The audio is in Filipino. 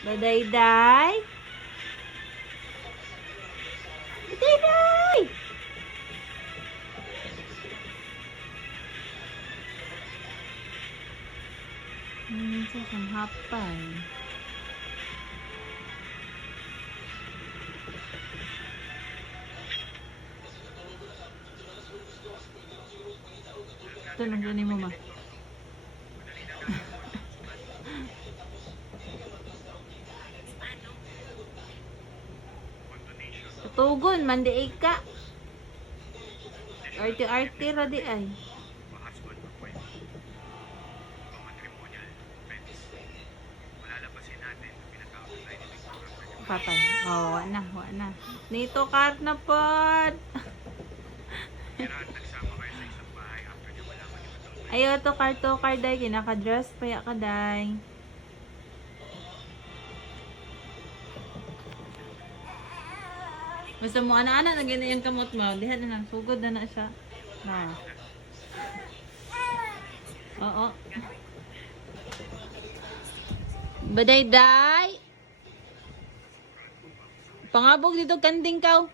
Badayday. Badayday. Minsan siyang hapay. Ito lang ganun mo ma. Tugon, mandi ka. Arte-arte ra di ay. Patay. Oh, wa na. Nito card na pod. Ayo to card day kinaka-dress pa ya ka day. Basta mo ana-ana na gina yung kamot mo. Diha na lang sugod na siya. Na. Oo. Badayday. Pangabog dito kanding kaw.